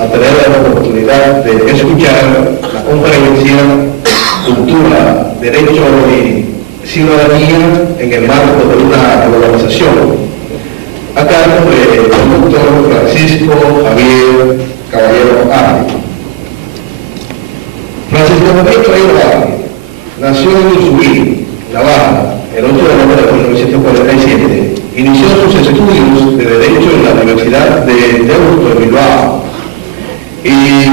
a tener la oportunidad de escuchar la conferencia Cultura, Derecho y Ciudadanía en el marco de una globalización, a cargo del doctor Francisco Javier Caballero Ávila. Francisco Javier Caballero Ávila nació en Usuí, Navarra, el 8 de enero de 1947. Inició sus estudios de Derecho en la Universidad de Deusto en Bilbao y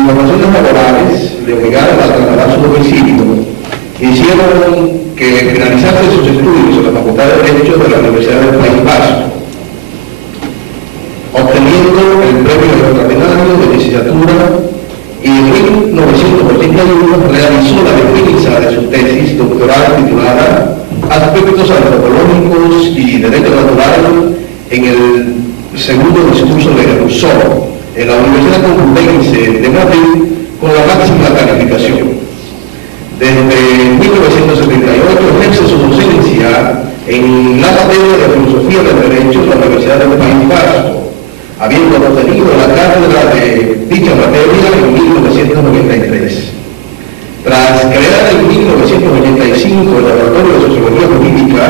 por razones laborales le obligaron a trasladar su domicilio. Hicieron que finalizase sus estudios en la Facultad de Derecho de la Universidad del País Vasco, obteniendo el premio extraordinario de licenciatura, y en 1981 realizó la defensa de su tesis doctoral titulada Aspectos antropológicos y derecho natural en el segundo discurso de Rousseau en la Universidad Complutense de Madrid con la máxima calificación. Desde 1978 ejerce su docencia en la materia de Filosofía del Derecho en la Universidad del País Vasco, habiendo obtenido la cátedra de dicha materia en 1993. Tras crear en 1985 el Laboratorio de Sociología Jurídica,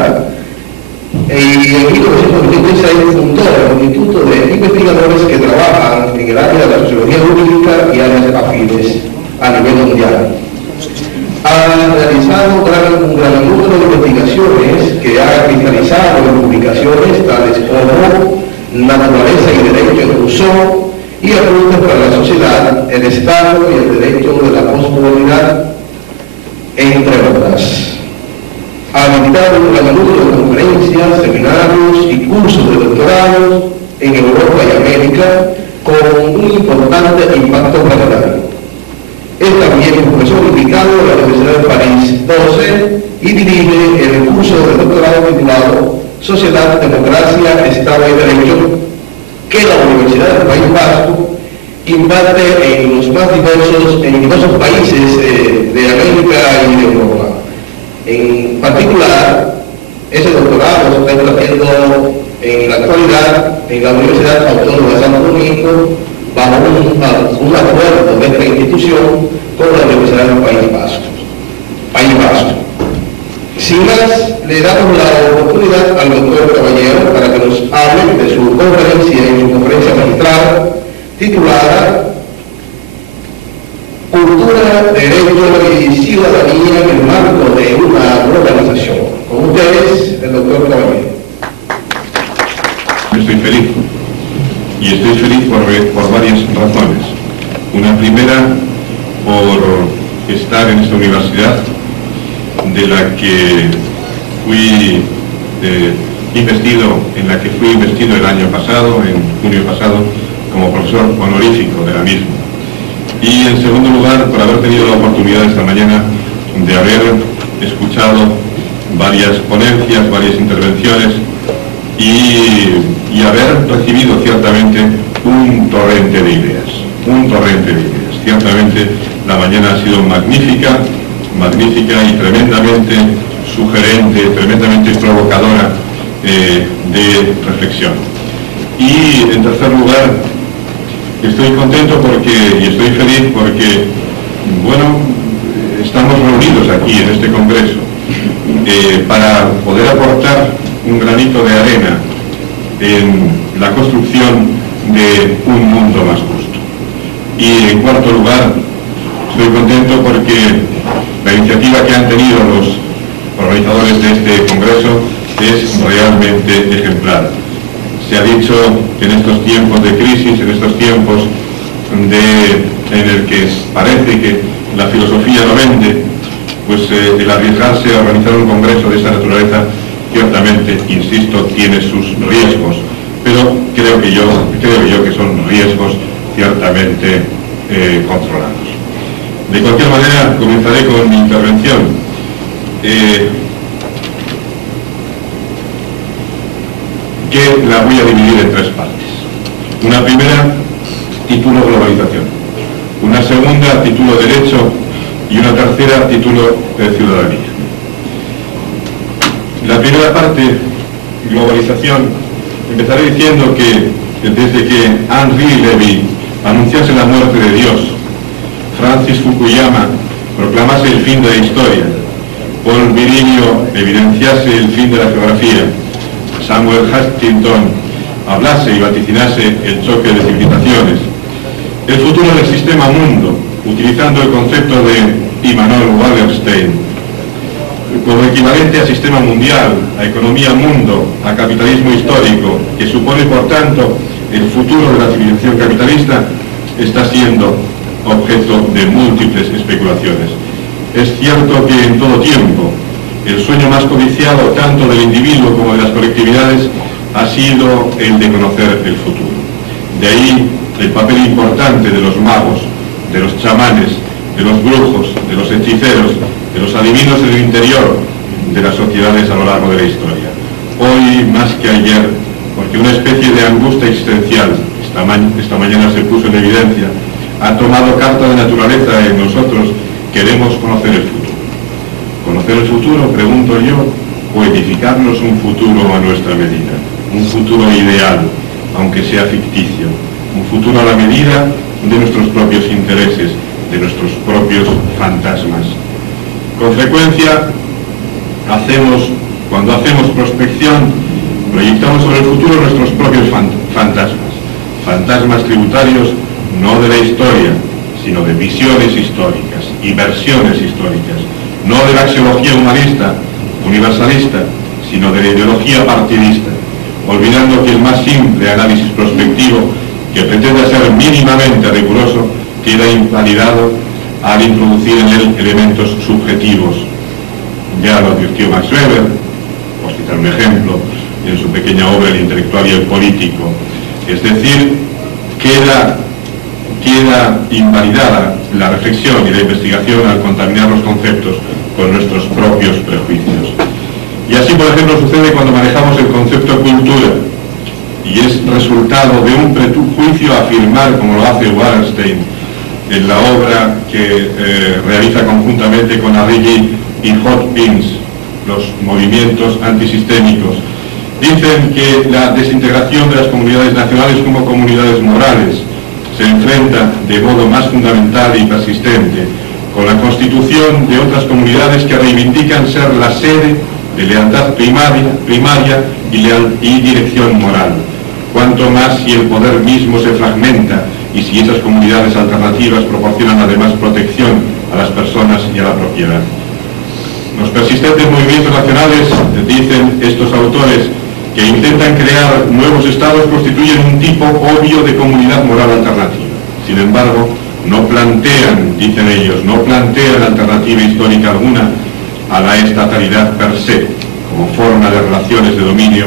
y en 1986 fundó el Instituto de Investigadores que trabajan en el área de la sociología jurídica y áreas afines a nivel mundial. Ha realizado un gran número de investigaciones que ha cristalizado en publicaciones tales como Naturaleza y Derecho en Rousseau y Apuntes para la Sociedad, el Estado y el Derecho de la Posmodernidad, entre otras. Ha dictado un gran número de conferencias, seminarios y cursos de doctorado en Europa y América con un importante impacto planetario. Es también profesor invitado de la Universidad de París 12 y dirige el curso de doctorado titulado Sociedad, Democracia, Estado y Derecho, que la Universidad del País Vasco imparte en los más diversos países de América y de Europa. En particular, ese doctorado se está impartiendo en la actualidad en la Universidad Autónoma de Santo Domingo bajo un acuerdo de esta institución con la Universidad del País Vasco. Sin más, le damos la oportunidad al doctor Caballero para que nos hable de su conferencia magistral titulada Cultura, Derecho y Ciudadanía en el marco de una globalización. Con ustedes, el doctor Caballero. Estoy feliz, y estoy feliz por varias razones. Una primera, por estar en esta universidad, de la que fui investido el año pasado, en junio pasado, como profesor honorífico de la misma. Y en segundo lugar, por haber tenido la oportunidad esta mañana de haber escuchado varias ponencias, varias intervenciones y haber recibido ciertamente un torrente de ideas. Ciertamente la mañana ha sido magnífica y tremendamente sugerente, tremendamente provocadora de reflexión. Y en tercer lugar, estoy contento y estoy feliz porque, bueno, estamos reunidos aquí en este congreso para poder aportar un granito de arena en la construcción de un mundo más justo. Y en cuarto lugar, estoy contento porque la iniciativa que han tenido los organizadores de este congreso es realmente ejemplar. Se ha dicho que en estos tiempos de crisis, en estos tiempos en el que parece que la filosofía no vende, pues el arriesgarse a organizar un congreso de esta naturaleza, ciertamente, insisto, tiene sus riesgos, pero creo yo que son riesgos ciertamente controlados. De cualquier manera, comenzaré con mi intervención. Que la voy a dividir en tres partes. Una primera, título globalización. Una segunda, título derecho. Y una tercera, título de ciudadanía. La primera parte, globalización, empezaré diciendo que desde que Henri Levy anunciase la muerte de Dios, Francis Fukuyama proclamase el fin de la historia, Paul Virilio evidenciase el fin de la geografía, Samuel Huntington hablase y vaticinase el choque de civilizaciones, el futuro del sistema mundo, utilizando el concepto de Immanuel Wallerstein, como equivalente a sistema mundial, a economía mundo, a capitalismo histórico, que supone por tanto el futuro de la civilización capitalista, está siendo objeto de múltiples especulaciones. Es cierto que en todo tiempo el sueño más codiciado tanto del individuo como de las colectividades ha sido el de conocer el futuro. De ahí el papel importante de los magos, de los chamanes, de los brujos, de los hechiceros, de los adivinos en el interior de las sociedades a lo largo de la historia. Hoy más que ayer, porque una especie de angustia existencial, esta mañana se puso en evidencia, ha tomado carta de naturaleza en nosotros. Queremos conocer el futuro. Conocer el futuro, pregunto yo, o edificarnos un futuro a nuestra medida, un futuro ideal, aunque sea ficticio, un futuro a la medida de nuestros propios intereses, de nuestros propios fantasmas. Con frecuencia cuando hacemos prospección, proyectamos sobre el futuro nuestros propios fantasmas tributarios no de la historia, sino de visiones históricas y versiones históricas, no de la axiología humanista, universalista, sino de la ideología partidista, olvidando que el más simple análisis prospectivo, que pretende ser mínimamente riguroso, queda invalidado al introducir en él elementos subjetivos. Ya lo advirtió Max Weber, por citar un ejemplo, en su pequeña obra El intelectual y el político. Es decir, queda invalidada la reflexión y la investigación al contaminar los conceptos con nuestros propios prejuicios. Y así, por ejemplo, sucede cuando manejamos el concepto cultura, y es resultado de un prejuicio afirmar, como lo hace Wallerstein en la obra que realiza conjuntamente con Arrighi y Hopkins, los movimientos antisistémicos. Dicen que la desintegración de las comunidades nacionales como comunidades morales se enfrenta de modo más fundamental y persistente con la constitución de otras comunidades que reivindican ser la sede de lealtad primaria y dirección moral. Cuanto más si el poder mismo se fragmenta y si esas comunidades alternativas proporcionan además protección a las personas y a la propiedad. Los persistentes movimientos nacionales, dicen estos autores, que intentan crear nuevos estados, constituyen un tipo obvio de comunidad moral alternativa. Sin embargo, no plantean, dicen ellos, no plantean alternativa histórica alguna a la estatalidad per se, como forma de relaciones de dominio,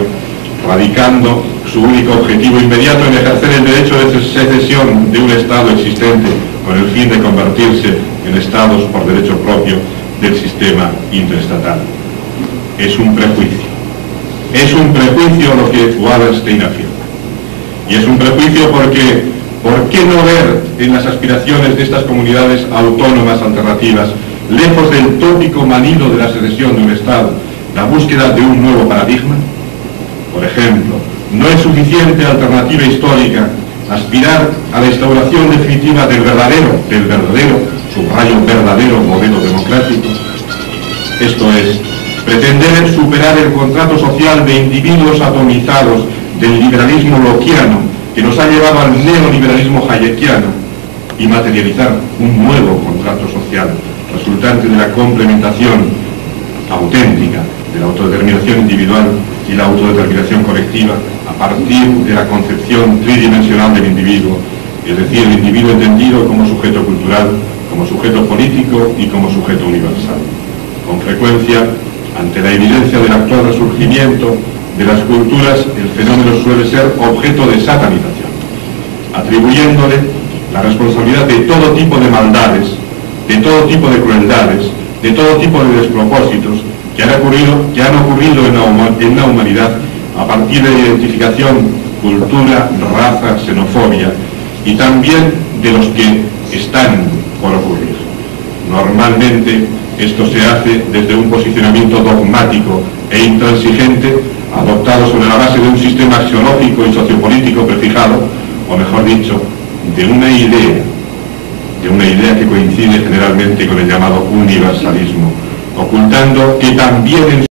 radicando su único objetivo inmediato en ejercer el derecho de secesión de un Estado existente con el fin de convertirse en Estados por derecho propio del sistema interestatal. Es un prejuicio. Es un prejuicio lo que Wallerstein afirma. Y es un prejuicio porque, ¿por qué no ver en las aspiraciones de estas comunidades autónomas alternativas, lejos del tópico manido de la secesión de un Estado, la búsqueda de un nuevo paradigma? Por ejemplo, ¿no es suficiente alternativa histórica aspirar a la instauración definitiva del verdadero, subrayo verdadero modelo democrático? Esto es, pretender superar el contrato social de individuos atomizados del liberalismo lockeano que nos ha llevado al neoliberalismo hayekiano y materializar un nuevo contrato social resultante de la complementación auténtica de la autodeterminación individual y la autodeterminación colectiva a partir de la concepción tridimensional del individuo, es decir, el individuo entendido como sujeto cultural, como sujeto político y como sujeto universal. Con frecuencia, ante la evidencia del actual resurgimiento de las culturas, el fenómeno suele ser objeto de satanización, atribuyéndole la responsabilidad de todo tipo de maldades, de todo tipo de crueldades, de todo tipo de despropósitos que han ocurrido en la humanidad a partir de la identificación cultura, raza, xenofobia y también de los que están por ocurrir. Normalmente esto se hace desde un posicionamiento dogmático e intransigente adoptado sobre la base de un sistema axiológico y sociopolítico prefijado, o mejor dicho, de una idea que coincide generalmente con el llamado universalismo, ocultando que también en